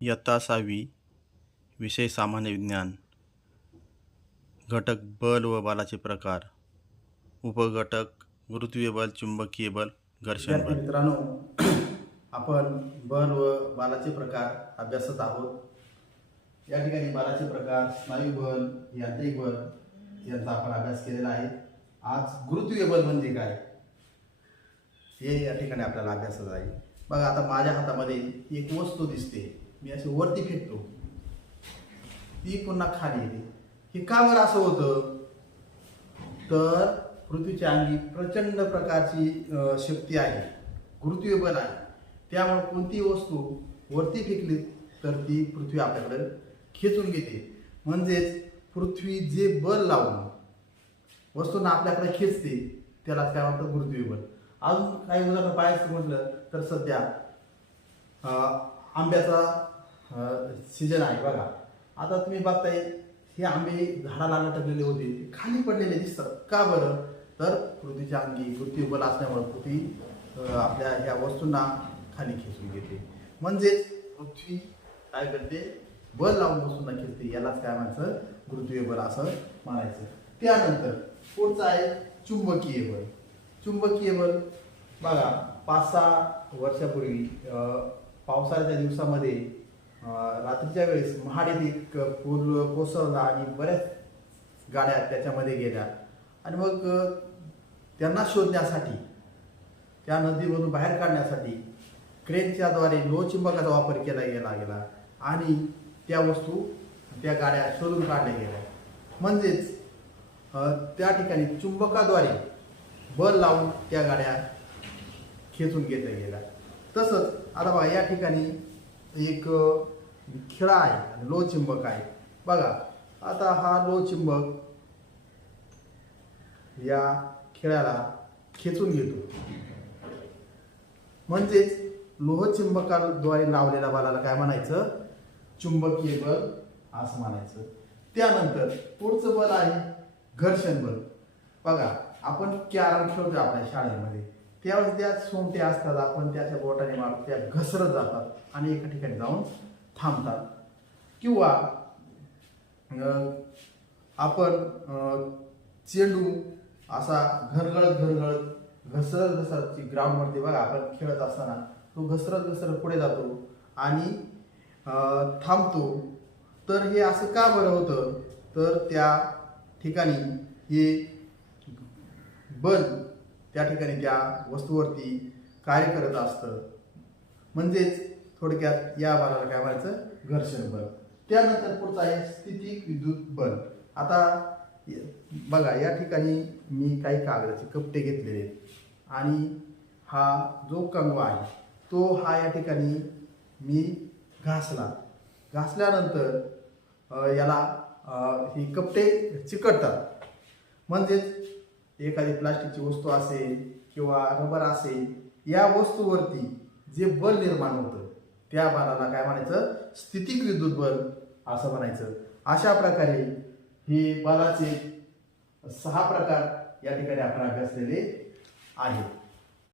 इयत्ता 6वी विषय सामान्य विज्ञान. घटक बल व बलाचे प्रकार. उपघटक गुरुत्वीय बल, चुंबकीय बल, घर्षण विद्यार्थी बल. मित्रांनो, आपण बल व बलाचे प्रकार अभ्यासत आहोत. या ठिकाणी बलाचे प्रकार स्नायू बल, यांत्रिक बल यांचा आपण अभ्यास केलेला आहे. आज गुरुत्वीय बल म्हणजे काय हे या ठिकाणी आपल्याला अभ्यासात आहे. बघा, आता माझ्या हातामध्ये एक वस्तू दिसते, मी अशी वरती फेकतो, ती पुन्हा खाली येते. हे का बरं असं होतं? तर पृथ्वीच्या अंगी प्रचंड प्रकारची शक्ती आहे, गुरुत्वीय बल आहे. त्यामुळे कोणती वस्तू वरती फेकली तर ती पृथ्वी आपल्याकडे खेचून घेते. म्हणजेच पृथ्वी जे बल लावून वस्तूंना आपल्याकडे खेचते त्याला काय म्हणतात? गुरुत्वीय बल. अजून काही उदाहरण पाहायचं म्हटलं तर सध्या आंब्याचा सीजन आहे. बघा, आता तुम्ही बघताय हे आंबे झाडाला लटकलेले होते, ते खाली पडलेले दिसतात. का बरं? तर पृथ्वीच्या अंगी गुरुत्वीय बल असल्यामुळे पृथ्वी आपल्या ह्या वस्तूंना खाली खेचून घेते. म्हणजेच पृथ्वी काय करते? बल लावून वस्तूंना खेचते. यालाच काय म्हणायचं? गुरुत्वीय बल असं म्हणायचं. त्यानंतर पुढचं आहे चुंबकीय बल. चुंबकीय बल बघा, 5-6 वर्षापूर्वी पावसाळ्याच्या दिवसामध्ये रात्रीच्या वेळेस महाड येथे पूर कोसळला आणि बऱ्याच गाड्या त्याच्यामध्ये गेल्या. आणि मग त्यांना शोधण्यासाठी, त्या नदीमधून बाहेर काढण्यासाठी क्रेनच्या द्वारे लोहचुंबकाचा वापर केला गेला आणि त्या वस्तू, त्या गाड्या शोधून काढल्या गेल्या. म्हणजेच त्या ठिकाणी चुंबकाद्वारे बल लावून त्या गाड्या खेचून घेतल्या गेल्या. तसंच आता बघा, या ठिकाणी एक खिळा आहे आणि लोहचुंबक आहे. बघा, आता हा लोहचुंबक या खिळ्याला खेचून घेतो. म्हणजेच लोहचुंबकाद्वारे लावलेल्या बलाला काय म्हणायचं? चुंबकीय बल असं म्हणायचं. त्यानंतर पुढचं बल आहे घर्षण बल. बघा, आपण कॅरम खेळतो आपल्या शाळेमध्ये, त्यावेळेस त्या सोंगट्या असतात, आपण त्याच्या बोटाने मारतो, त्या घसरत जातात आणि एका ठिकाणी जाऊन थांबतात. किंवा आपण चेंडू असा घरगळत घसरत ग्राउंडवरती बघा, आपण खेळत असताना तो घसरत पुढे जातो आणि थांबतो. तर हे असं का बरं होतं? तर त्या ठिकाणी हे बल त्या ठिकाणी त्या वस्तूवरती कार्य करत असतं. म्हणजेच थोडक्यात या बलाला काय म्हणायचं? घर्षण बल. त्यानंतर पुढचं आहे स्थितिक विद्युत बल. आता बघा, या ठिकाणी मी काही कागदाचे कपटे घेतलेले आहेत आणि हा जो कंगवा आहे तो हा या ठिकाणी मी घासल्यानंतर याला ही कपटे चिकटतात. म्हणजेच एखादी प्लास्टिकची वस्तू असेल किंवा रबर असेल, या वस्तूवरती जे बल निर्माण होतं त्या बलाला काय म्हणायचं? स्थितिक विद्युत बल असं म्हणायचं. अशा प्रकारे हे बलाचे 6 प्रकार या ठिकाणी आपण अभ्यासलेले आहेत.